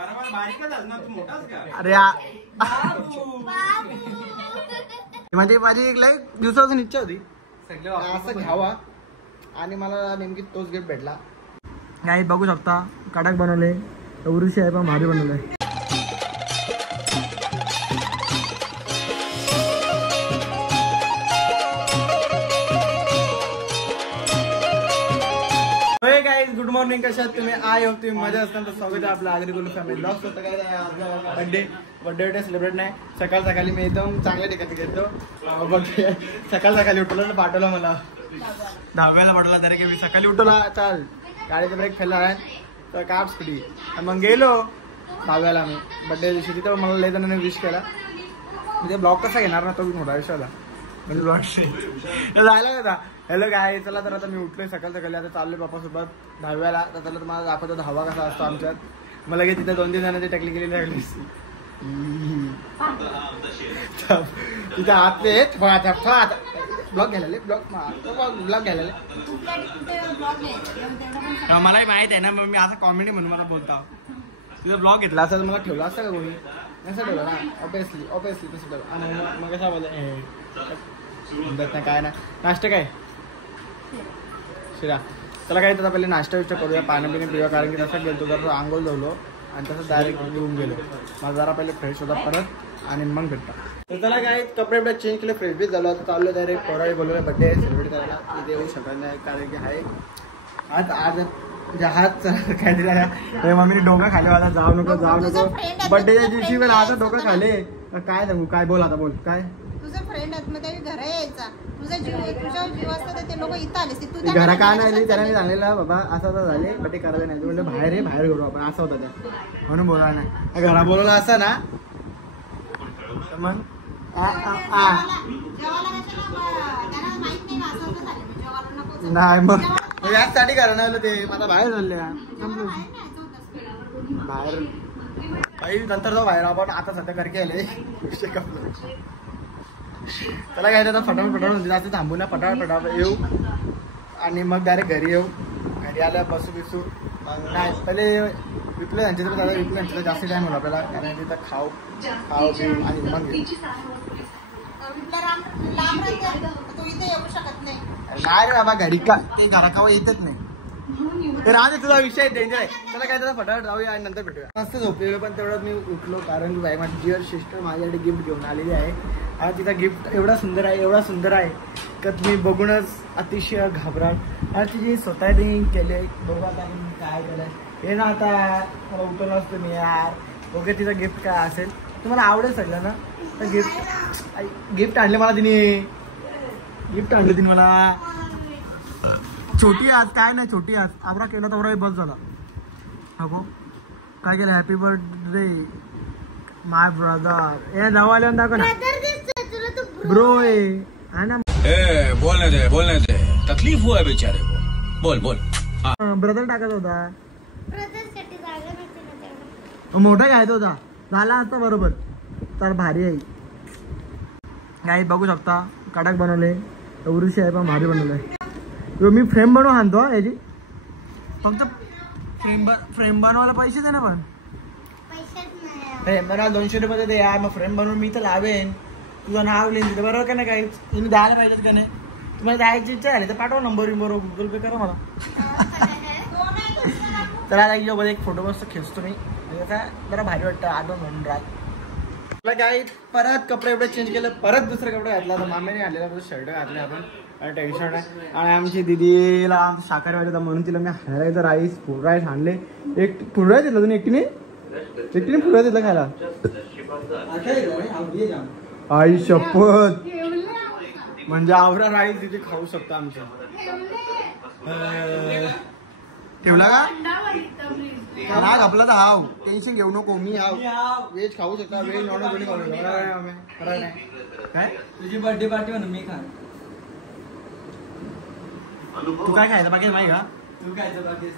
अरे म्हणजे माझी एक लई दिवसापासून इच्छा होती असं घ्यावा आणि मला नेमकी तोच गिफ्ट भेटला. काही बघू शकता कडक बनवले, एवढीशी आहे पण भारी बनवलंय. गुड मॉर्निंग, कशा आहात तुम्ही? आय होप तुम्ही मजा असताना. तर स्वागत आहे आपल्या आगरी गुलू फॅमिली ब्लॉग्स. होतं काय बर्थडे सेलिब्रेट नाही. सकाळी मी एकदम चांगल्या ठिकाणी घेतो. सकाळी उठवलं पाठवलं मला 10व्याला पाठवला. तरी मी सकाळी उठवला, चाल गाडीचा ब्रेक फेल आहे तर काप्स फ्री. मग गेलो 10व्याला मी बर्थडे दिवशी. तिथं मला लय जणांनी विश केला. म्हणजे ब्लॉग कसा घेणार ना तो मोठा विषयाला म्हणजे ब्लॉग जायला होता. हॅलो काय, चला तर आता मी उठलोय सकाळी. आता चाललोय पप्पासोबत 10व्याला. तर त्याला तुम्हाला दाखवतो 10वा कसा असतो आमच्यात. मला काही तिथे 2-3 जणांची टकली केलेली लागली तिथे आतले ब्लॉग घ्यायला ब्लॉग घ्यायला मलाही माहित आहे ना. मग मी असं कॉमेडी म्हणून मला बोलता तिथं ब्लॉग घेतला असं मला ठेवला असतं का कोणी? असं ठेवलं ना. ऑब्विसली तसं ठेवलं. आणि मग कसा बोलत नाही काय ना. नाश्ता काय शिरा. त्याला काय तर पहिले नाश्ता विचार करूया, पाणी पिऊया. कारण की तसं गेलो तर आंघोळ धुवलो आणि तसं डायरेक्ट घेऊन गेलो. मला जरा पहिले फ्रेश होता परत आणि मग भेटता. तर त्याला काय कपडे चेंज केले, फ्रेश बी झालं. तर चाललो डायरेक्ट पोराळी बोलवलं बड्डे सेलिब्रेट करायला. तिथे येऊ शकत नाही कारण की आहे आज म्हणजे हात काय दिला. मम्मीने डोकं खाले मला, जाऊ नको बड्डेच्या दिवशी पण आता डोकं खाले. काय सांगू, काय बोल आता बोल. काय तुझा फ्रेंड आहेत मग त्याच्या घरा यायचा. तुझा जीव असतं तर ते लोक इथं आले. घरा काय नाही त्याने सांगलेला बाबा असं तर झाले बड्डे करायला नाही. म्हणजे बाहेर करू आपण असं होतं त्या म्हणून बोला नाही. घरा बोलवलं असं ना मग नाही मग याचसाठी करणार ते मला बाहेर झाले बाहेर काही नंतर जाऊ बाहेर. आपण आता सध्या करके आले त्याला काय आता फटाफट जास्त थांबू ना. फटाफट येऊ आणि मग डायरेक्ट घरी येऊ. घरी आल्या बसू नाही पहिले विकलं यांच्या दादा विकलं यांच्या जास्त टाइम होला आपल्याला. कारण तिथं खाऊ पिऊ आणि मग नाही रे बाबा घरी का ते घरा का येतच नाही. तर आज तुझा विषय डेंजर आहे. त्याला काय त्याला फटाफट जाऊया आणि नंतर भेटूया. मस्त झोपलेलो पण तेवढं मी उठलो कारण की बाई माझी डिअर सिस्टर माझ्याकडे गिफ्ट घेऊन आलेली आहे. आणि तिचा गिफ्ट एवढा सुंदर आहे का तुम्ही बघूनच अतिशय घाबराल. आणि तिची स्वतःने केले बघू आता काय केलंय हे ना. आता मला उठवलं असतं मी यार. ओके तिचा गिफ्ट काय असेल तुम्हाला आवडेल सगळं ना. तर गिफ्ट आणले मला तिने. मला छोटी आज काय नाही छोटी आज आवरा केला तेवढा बस झाला. हो काय केलं हॅपी बर्थडे माय ब्रदर. हे नाव आल्यावर दाखव ना ब्रो है ना. बोलने दे तकलीफ हुआ है बेचारे को. बोल ब्रदर टाकत होता. मोठा घ्यायचा होता झाला असता बरोबर. तर भारी आहे काही बघू शकता कडक बनवले, एवढीशी आहे पण भारी बनवलंय. मी फ्रेम बनवून आणतो याची. फक्त फ्रेम बनवायला पैसे दे ना. पण फ्रेम बनवायला 200 रुपये दे यार. मग फ्रेम बनवून मी तर लावेन. तुझं नाव लिहिन तिथे बरोबर का नाही. काही तुम्ही द्यायला पाहिजेत का नाही. तुम्हाला द्यायची इच्छा झाली तर पाठवा नंबर गुगल पे करा मला. तर आता याच्यामध्ये एक फोटो मस्त खेचतो मी. जरा भारी वाटतं आठवण म्हणून राहत. तुला काय परत कपडे एवढे चेंज केलं. परत दुसरे कपडे घातला. तर मामेने आणलेला शर्ट घातले आपण आणि टी शर्ट आहे. आणि आमची दिदीला साखर पाहिजे होता म्हणून तिला मी हरायचं फूड राईस आणले. एक फूड राईस दिला तुम्ही एकटीने फूड राईस दिला खायला. आई शपथ म्हणजे आवरा राईस तिथे खाऊ शकता आमच्या. ठेवला का राग आपला तर हाव टेन्शन घेऊ नको. मी हाव व्हेज खाऊ शकता. व्हेज नॉन व्हेज खाऊ शकता. काय तुझी बर्थडे पार्टी म्हणून मी खा. तू काय खायचं बाकी माहिती का? तू खायचं बाकी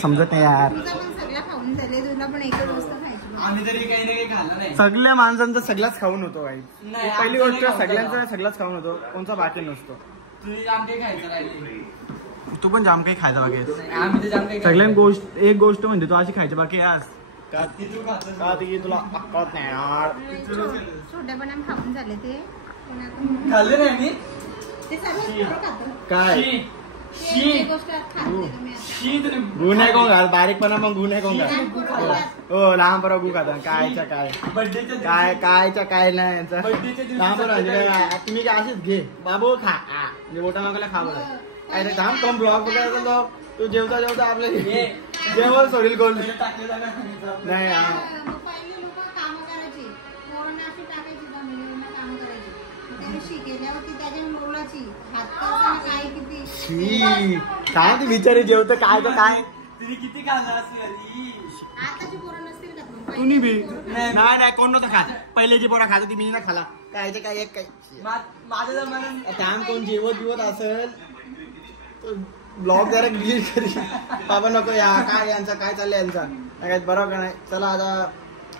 समजत नाही यार. आम्ही तरी काही नाही खाल्लं नाही. सगळ्या माणसांचा सगळाच खाऊन होतो काही. पहिली गोष्ट सगळ्यांचा सगळाच खाऊन होतो. कोणता बाकी नसतो. तुझी आमटे खायचं राहिली तू पण जाम काही खायचा बाकी आम्ही तर जाम काही सगळ्यां गोष्ट एक गोष्ट म्हणजे तू अशी खायची बाकी आज का ती तुला अक्कत नाही यार. छोट्यापणा खाऊन झाले ते पुण्यातून. खाल्ले नाही मी ते सर्व खरं खातो. काय ते गोष्ट खात नाही तुम्ही आता. शी तरी गु नाही कोण घाल बारीकपणा मग गु नाही कोण घाल. हो लहान बरोबर गु खाता कायच्या काय बर्थडेच्या काय कायच्या काय नाही यांचं. बर्थडेच्या लहान बरोबर काय तुम्ही काय असेच घे बाबू खा म्हणजे मोठा मागायला खा बरं. अरे थांब कम ब्लॉग बघायला जाऊ तू जेवता जेवता आपले जेवण सोडील कोण टाकले जागा सांगितलं. नाही हा. मग पहिले लोक कामं करायची. पोरांना अशी टाकायची जमिनीवर कामं करायची. मग त्याने शिकेल्यावरती त्याच्या मुलाची हात करताना काय किती शी काय ती बिचारी जेवतं काय तर काय तिने किती खाल्लं असली आधी. आताची पोरं नसतील का मग? तुम्ही बी नाही. नाही कोण नव्हतं खात पहिले जी पोरा खात होती मी नाही खाला काय ते काय एक काय माझ्या जमान्यात थांब कोण जेवत बिवत असेल ब्लॉग जरा क्लिअर करी बाबा नको या काय यांचा काय चाललंय यांचा काय बरोबर का नाही. चला आता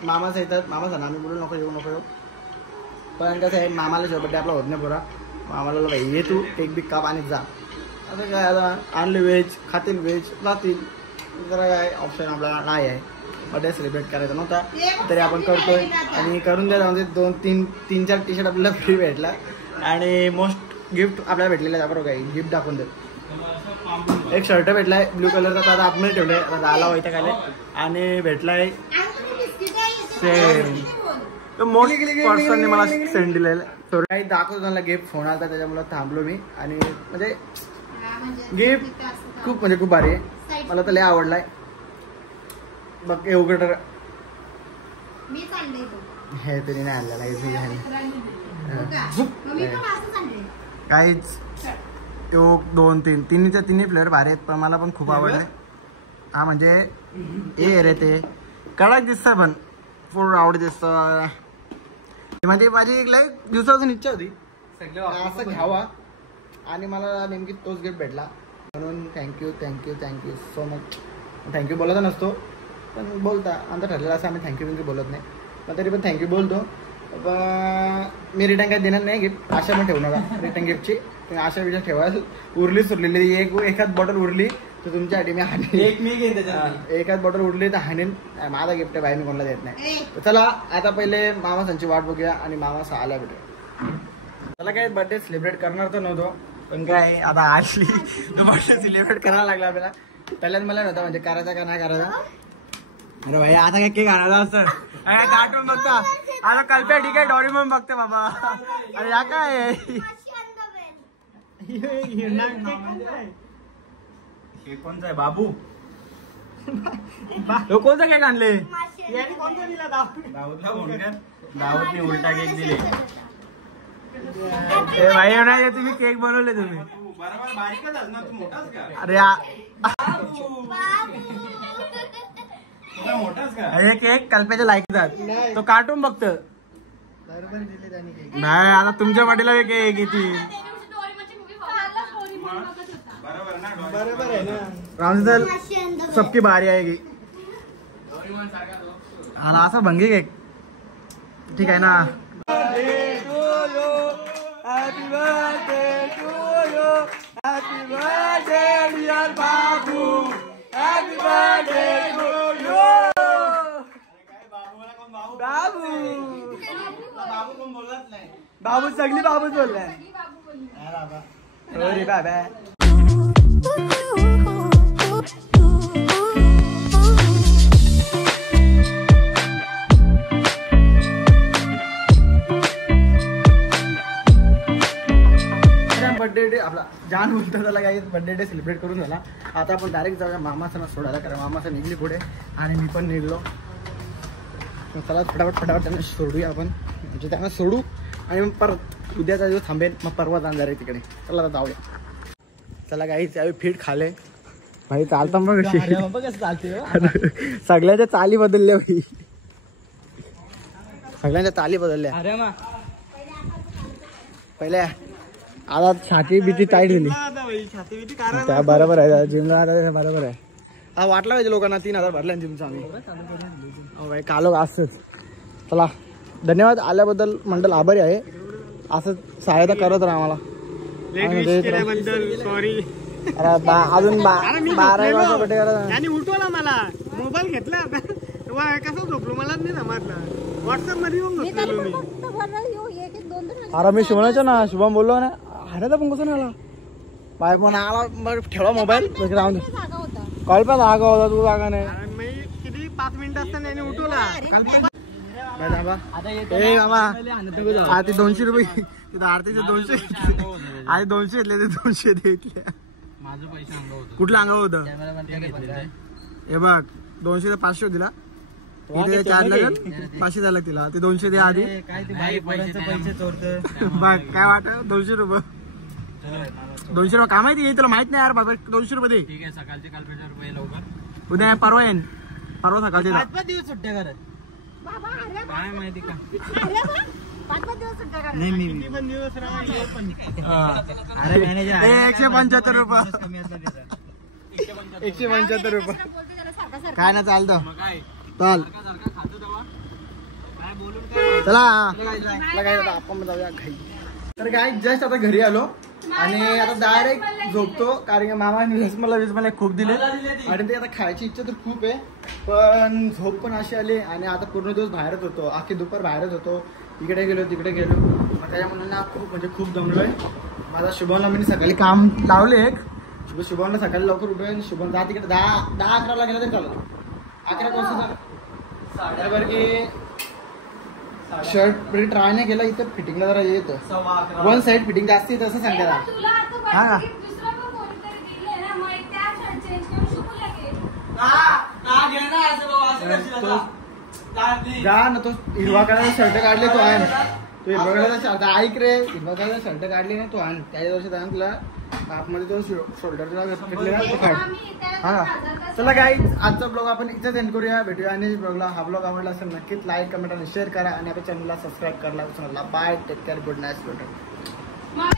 मामाच येतात मामा सांगा आम्ही बोलू नको येऊ पण कसं आहे मामाला बड्डे आपला होत नाही पुरा. मामाला भाई ये तू केक बिक काप आणि जा. असं काय आता आणले व्हेज खातील व्हेज जातील जरा काय ऑप्शन आपल्याला नाही आहे. बड्डे सेलिब्रेट करायचा नव्हता तरी आपण करतोय आणि करून द्यायला म्हणजे 2-3-4 टी शर्ट आपल्याला फ्री भेटला आणि मोस्ट गिफ्ट आपल्याला भेटलेलं आहे. बरोबर काही गिफ्ट दाखवून दे. एक शर्ट भेटलाय ब्ल्यू कलरचा तो आता आतमध्ये ठेवलाय आता झाला व्हायचा काय आणि भेटलाय मोस्ट पर्सनने मला सेंड दिलेलं. काही दाखवतो त्यांना गिफ्ट फोन आला त्याच्यामुळे थांबलो मी आणि म्हणजे गिफ्ट खूप भारी आहे मला तर लय आवडलाय. बघ एवढं मी चाललंय हे तरी नाही आणलं तो. काहीच तो 2-3 तिन्ही फ्लेवर भारी आहेत पण मला पण खूप आवडले. हा म्हणजे ए रे ते कडक दिसतं पण फुल आवड दिसतं. म्हणजे माझी एक लय दिवसापासून इच्छा होती असं घ्यावा आणि मला नेमकी तोच गिफ्ट भेटला म्हणून थँक्यू सो मच. थँक्यू बोलायचा नसतो पण बोलता आमचं ठरलेलं असं आम्ही थँक्यू बोलत नाही पण तरी पण थँक्यू बोलतो. मी रिटर्न काही देणार नाही गिफ्ट आशा पण ठेवू नका रिटर्न गिफ्टची आशा विचार ठेवाल. उरली सुरलेली एखाद बॉटल उरली तर तुमच्यासाठी मी हाणेन. एक मी घेईन त्याच्यात. एखाद बॉटल उरली तर हाणेन. माझा गिफ्ट आहे बाहेर मी कोणाला देत नाही. चला आता पहिले मामा त्यांची वाट बघूया आणि मामा आल्या भेटूया. मला काय बर्थडे सेलिब्रेट करणार तर नव्हतो पण काय आता आजली बर्थडे सेलिब्रेट करायला लागला आपल्याला. पहिल्याच मला नव्हता म्हणजे करायचा का नाही करायचा. अरे भाई आता काय केक आणायचा असतं काय कार्टून बघता आता कल्प्या ठीक आहे डोरेमॉन बघते बाबा. अरे या काय कोणता आहे बाबू कोणता केक आणले दाऊदने उलटा केक दिले. भाई नाही तुम्ही केक बनवले तुम्ही अरे अरे केक कल्प्याच्या लायकीचा तो कार्टून बघत नाही आता तुमच्या पाठीला केक किती रामचल सबकी बारी आएगी हा ना असा भंगी केक ठीक आहे ना. Happy birthday to you happy birthday dear Babu happy birthday to you. Babu सगळी बाबूच बोललाय बाबा. बर्थडे डे आपला जान बोलतो त्याला काही बर्थडे डे सेलिब्रेट करून झाला. आता आपण डायरेक्ट जाऊया मामासना सोडायला कारण मामासं निघली पुढे आणि मी पण निघलो. चला फटाफट त्यांना सोडूया आपण म्हणजे त्यांना सोडू आणि मग परत उद्याचा दिवस थांबेल मग परवा जाणार आहे तिकडे. चला आता जाऊया. चला काही त्यावेळी फीट खाले भाई चालता मग चालते सगळ्यांच्या चाली बदलल्या भाई सगळ्यांच्या चाली बदलल्या. अरे मा पहिल्या आता छाती बिती टाईट झाली त्या बरोबर आहे जिमला बरोबर आहे. हा वाटला पाहिजे लोकांना 3000 भरल्या जिमचा आम्ही भाई कालो असंच. चला धन्यवाद आल्याबद्दल मंडळ आभारी आहे असं सहायता करत राहा आम्हाला. सॉरी अजून 12 वाजता बड्डे करायचा. आणि उठवला मला मोबाईल घेतला कसं झोपलो मला नाही समजलं. व्हॉट्सअप मध्ये येऊन मी झोपलेलो तरी मी. पण फक्त भरलं येऊ एक एक दोन दोन अरे मी शिवण्याचं ना शुभम बोललो ना हऱ्याचा पण कसं नाही आला बाय पण आला मग ठेवला मोबाईल राहून दे. जागा होता. कॉल पण जागा होता तू जागा नाही. आणि मी किती 5 मिनिटं असताना याने उठवला. ए मामा आता 200 रुपये तिथं आरतीचे 200 आधी 200 घेतले ते 200 दे इथले. कुठलं अंगावर होतं हे बघ 200 ते 500 दिला इथे 4 लागेल 500 झालं तिला ते 200 दे आधी बघ काय वाटत 200 रुपये 200 रुपये काम आहे तुला माहित नाही यार बाबा 200 रुपये दे उद्या परवा येईन परवा सकाळची 5 दिवस सुट्ट्या करत बाबा अरे बा- काय माहिती का अरे बा, 5 दिवस सुट्ट्या करा. नाही मी किती पण दिवस राहा हे पण अरे मॅनेजर 175 रुपये कमी असला त्याचा. 175 रुपये कशाला बोलते त्याला सारखं सारखं? काय ना चालतं काय चल काय बोलून काय चला आपण जाऊया घरी. तर काय जस्ट आता घरी आलो आणि आता डायरेक्ट झोपतो कारण की मामाने मला खूप दिले आणि ते आता खायची इच्छा तर खूप आहे पण झोप पण अशी आली आणि आता पूर्ण दिवस बाहेरच होतो अख्खी दुपार बाहेरच होतो इकडे गेलो तिकडे गेलो मग त्याच्यामुळे ना खूप दमलोय. माझा शुभमला मी सकाळी काम लावले एक शुभमला सकाळी लवकर उठून आणि शुभम जा तिकडे 10-11 गेला तरी चालतो 11 वाजता बरोबर की शर्ट ट्राय नाही केला इथं फिटिंगला जरा येतं 11:15 वन साइड फिटिंग जास्त येतं असं सांगतात. हा का गा ना तो हिरवा कलरचा शर्ट काढले तो आहे तो हिरवा कलरचा शर्ट ऐक रे हिरवा कलरचा शर्ट काढले ना तो आहे त्याच्या वर्षी त्यानं तुला मध्ये तो शोल्डरला घेतलेला तो काढ. हा का चला काय आजचा ब्लॉग आपण इथेच एंड करूया भेटूया आणि ब्लॉगला हा ब्लॉग आवडला असेल नक्कीच लाईक कमेंट आणि शेअर करा आणि आपल्या चॅनलला सबस्क्राईब करायला विसरू नका. Bye take care good night.